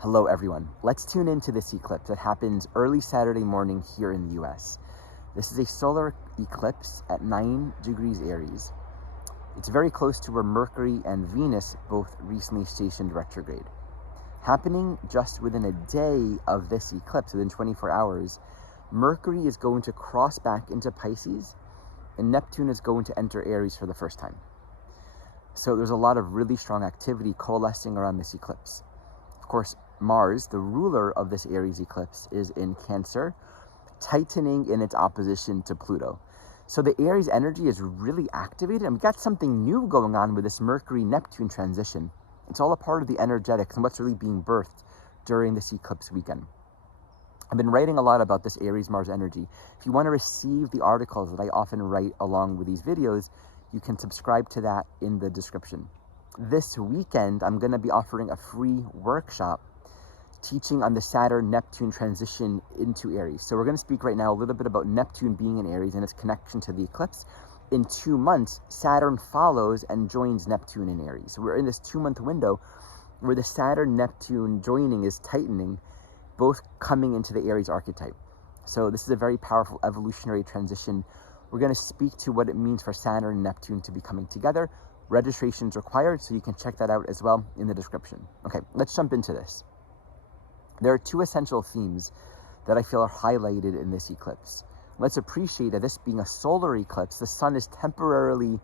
Hello everyone. Let's tune into this eclipse that happens early Saturday morning here in the US. This is a solar eclipse at 9 degrees Aries. It's very close to where Mercury and Venus both recently stationed retrograde. Happening just within a day of this eclipse, within 24 hours, Mercury is going to cross back into Pisces and Neptune is going to enter Aries for the first time. So there's a lot of really strong activity coalescing around this eclipse. Of course, Mars, the ruler of this Aries eclipse, is in Cancer, tightening in its opposition to Pluto. So the Aries energy is really activated, and we got something new going on with this Mercury-Neptune transition. It's all a part of the energetics and what's really being birthed during this eclipse weekend. I've been writing a lot about this Aries-Mars energy. If you want to receive the articles that I often write along with these videos, you can subscribe to that in the description. This weekend, I'm going to be offering a free workshop teaching on the Saturn-Neptune transition into Aries. So we're going to speak right now a little bit about Neptune being in Aries and its connection to the eclipse. In 2 months, Saturn follows and joins Neptune in Aries. So we're in this 2-month window where the Saturn-Neptune joining is tightening, both coming into the Aries archetype. So this is a very powerful evolutionary transition. We're going to speak to what it means for Saturn and Neptune to be coming together. Registration's required, so you can check that out as well in the description. Okay, let's jump into this. There are 2 essential themes that I feel are highlighted in this eclipse. Let's appreciate that this being a solar eclipse, the sun is temporarily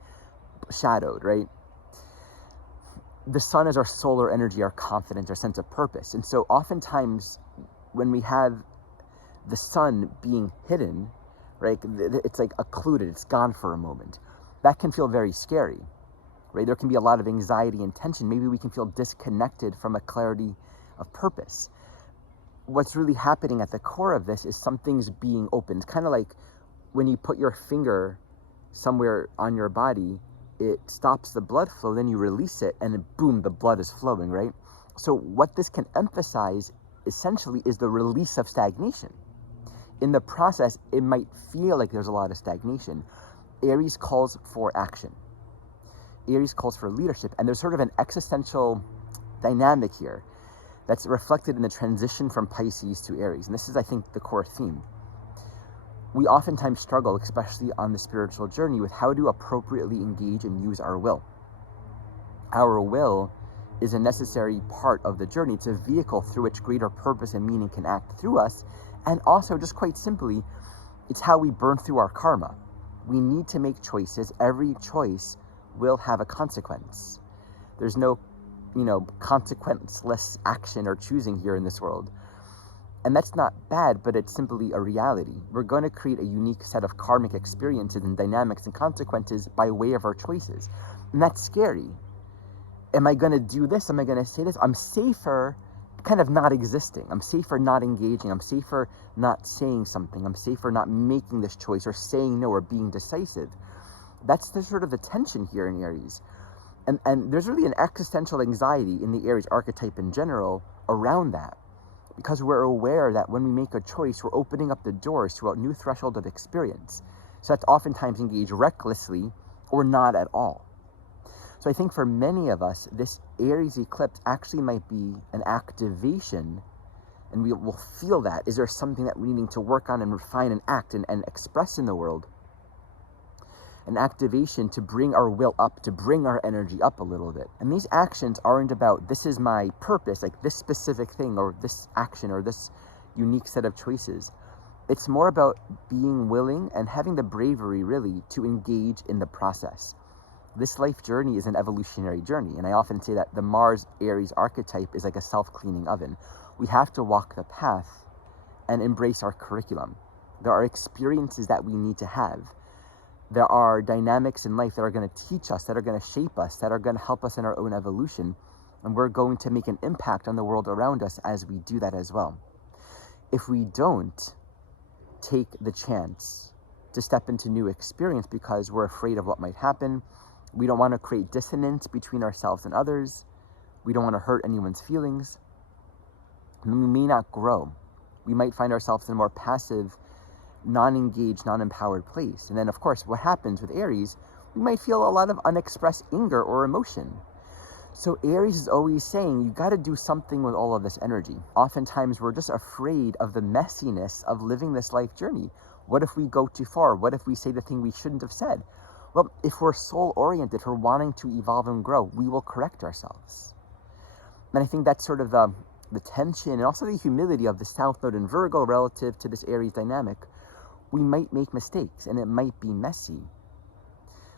shadowed, right? The sun is our solar energy, our confidence, our sense of purpose. And so oftentimes when we have the sun being hidden, right, it's like occluded, it's gone for a moment. That can feel very scary, right? There can be a lot of anxiety and tension. Maybe we can feel disconnected from a clarity of purpose. What's really happening at the core of this is something's being opened. Kind of like when you put your finger somewhere on your body, it stops the blood flow, then you release it, and then boom, the blood is flowing, right? So what this can emphasize essentially is the release of stagnation. In the process, it might feel like there's a lot of stagnation. Aries calls for action. Aries calls for leadership, and there's sort of an existential dynamic here that's reflected in the transition from Pisces to Aries. And this is, I think, the core theme. We oftentimes struggle, especially on the spiritual journey, with how to appropriately engage and use our will. Our will is a necessary part of the journey. It's a vehicle through which greater purpose and meaning can act through us. And also, just quite simply, it's how we burn through our karma. We need to make choices. Every choice will have a consequence. There's no consequenceless action or choosing here in this world. And that's not bad, but it's simply a reality. We're going to create a unique set of karmic experiences and dynamics and consequences by way of our choices. And that's scary. Am I going to do this? Am I going to say this? I'm safer kind of not existing. I'm safer not engaging. I'm safer not saying something. I'm safer not making this choice or saying no or being decisive. That's the sort of the tension here in Aries. And there's really an existential anxiety in the Aries archetype in general around that, because we're aware that when we make a choice, we're opening up the doors to a new threshold of experience. So that's oftentimes engage recklessly or not at all. So I think for many of us, this Aries eclipse actually might be an activation, and we will feel that. Is there something that we need to work on and refine and act and express in the world? An activation to bring our will up, to bring our energy up a little bit. And these actions aren't about, this is my purpose, like this specific thing or this action or this unique set of choices. It's more about being willing and having the bravery, really, to engage in the process. This life journey is an evolutionary journey. And I often say that the Mars-Aries archetype is like a self-cleaning oven. We have to walk the path and embrace our curriculum. There are experiences that we need to have. There are dynamics in life that are going to teach us, that are going to shape us, that are going to help us in our own evolution. And we're going to make an impact on the world around us as we do that as well. If we don't take the chance to step into new experience because we're afraid of what might happen, we don't want to create dissonance between ourselves and others, we don't want to hurt anyone's feelings, we may not grow. We might find ourselves in a more passive, non-engaged, non-empowered place. And then, of course, what happens with Aries, we might feel a lot of unexpressed anger or emotion. So Aries is always saying, you got to do something with all of this energy. Oftentimes we're just afraid of the messiness of living this life journey. What if we go too far? What if we say the thing we shouldn't have said? Well, if we're soul-oriented, if we're wanting to evolve and grow, we will correct ourselves. And I think that's sort of the tension and also the humility of the South Node in Virgo relative to this Aries dynamic. We might make mistakes and it might be messy.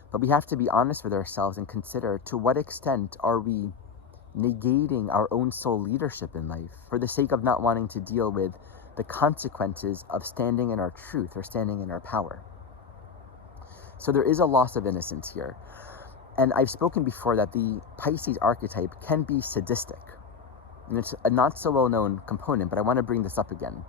But we have to be honest with ourselves and consider, to what extent are we negating our own soul leadership in life for the sake of not wanting to deal with the consequences of standing in our truth or standing in our power. So there is a loss of innocence here. And I've spoken before that the Pisces archetype can be sadistic. And it's a not so well-known component, but I want to bring this up again.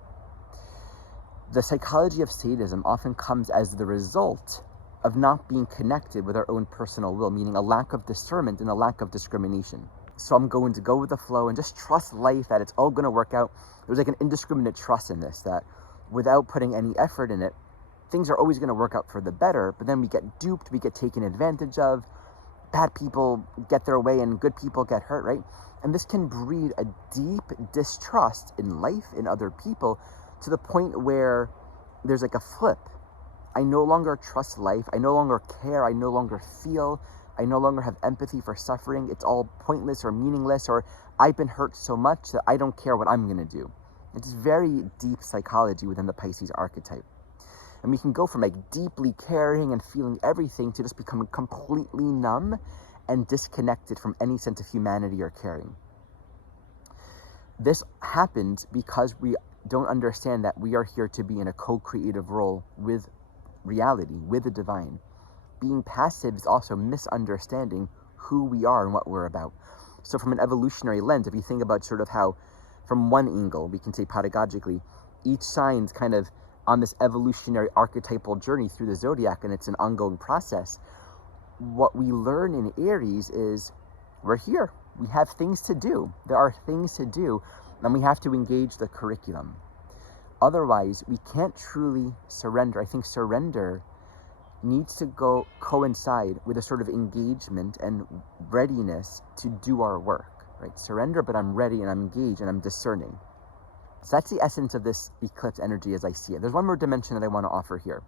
The psychology of sadism often comes as the result of not being connected with our own personal will, meaning a lack of discernment and a lack of discrimination. So I'm going to go with the flow and just trust life, that it's all going to work out. There's like an indiscriminate trust in this, that without putting any effort in it, things are always going to work out for the better, but then we get duped, we get taken advantage of, bad people get their way and good people get hurt, right? And this can breed a deep distrust in life, in other people, to the point where there's like a flip. I no longer trust life. I no longer care. I no longer feel. I no longer have empathy for suffering. It's all pointless or meaningless, or I've been hurt so much that I don't care what I'm going to do. It's very deep psychology within the Pisces archetype. And we can go from like deeply caring and feeling everything to just becoming completely numb and disconnected from any sense of humanity or caring. This happens because we don't understand that we are here to be in a co-creative role with reality, with the divine. Being passive is also misunderstanding who we are and what we're about. So from an evolutionary lens, if you think about sort of how, from one angle, we can say pedagogically, each sign's kind of on this evolutionary archetypal journey through the zodiac, and it's an ongoing process. What we learn in Aries is we're here. We have things to do. There are things to do, and we have to engage the curriculum. Otherwise, we can't truly surrender. I think surrender needs to go coincide with a sort of engagement and readiness to do our work, right? Surrender, but I'm ready and I'm engaged and I'm discerning. So that's the essence of this eclipse energy as I see it. There's one more dimension that I want to offer here.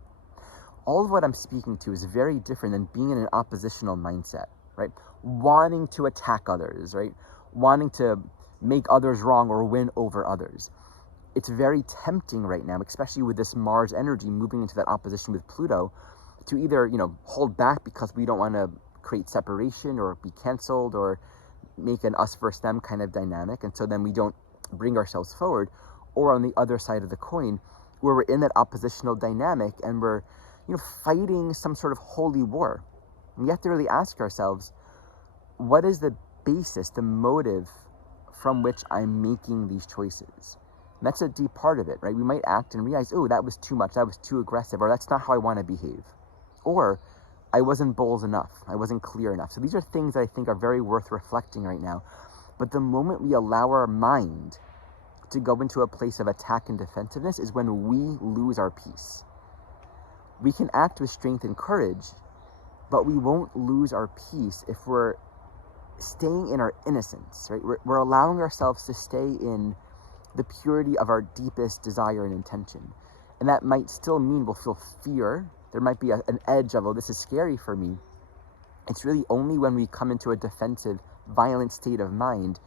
All of what I'm speaking to is very different than being in an oppositional mindset, right? Wanting to attack others, right? Wanting to make others wrong or win over others. It's very tempting right now, especially with this Mars energy moving into that opposition with Pluto, to either, hold back because we don't want to create separation or be canceled or make an us versus them kind of dynamic. And so then we don't bring ourselves forward, or on the other side of the coin, where we're in that oppositional dynamic and we're, fighting some sort of holy war. And we have to really ask ourselves, what is the basis, the motive from which I'm making these choices? And that's a deep part of it, right? We might act and realize, oh, that was too much, that was too aggressive, or that's not how I want to behave. Or I wasn't bold enough, I wasn't clear enough. So these are things that I think are very worth reflecting right now. But the moment we allow our mind to go into a place of attack and defensiveness is when we lose our peace. We can act with strength and courage, but we won't lose our peace if we're staying in our innocence, right? We're allowing ourselves to stay in the purity of our deepest desire and intention. And that might still mean we'll feel fear. There might be an edge of, oh, this is scary for me. It's really only when we come into a defensive, violent state of mind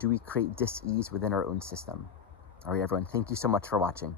do we create dis-ease within our own system. All right, everyone, thank you so much for watching.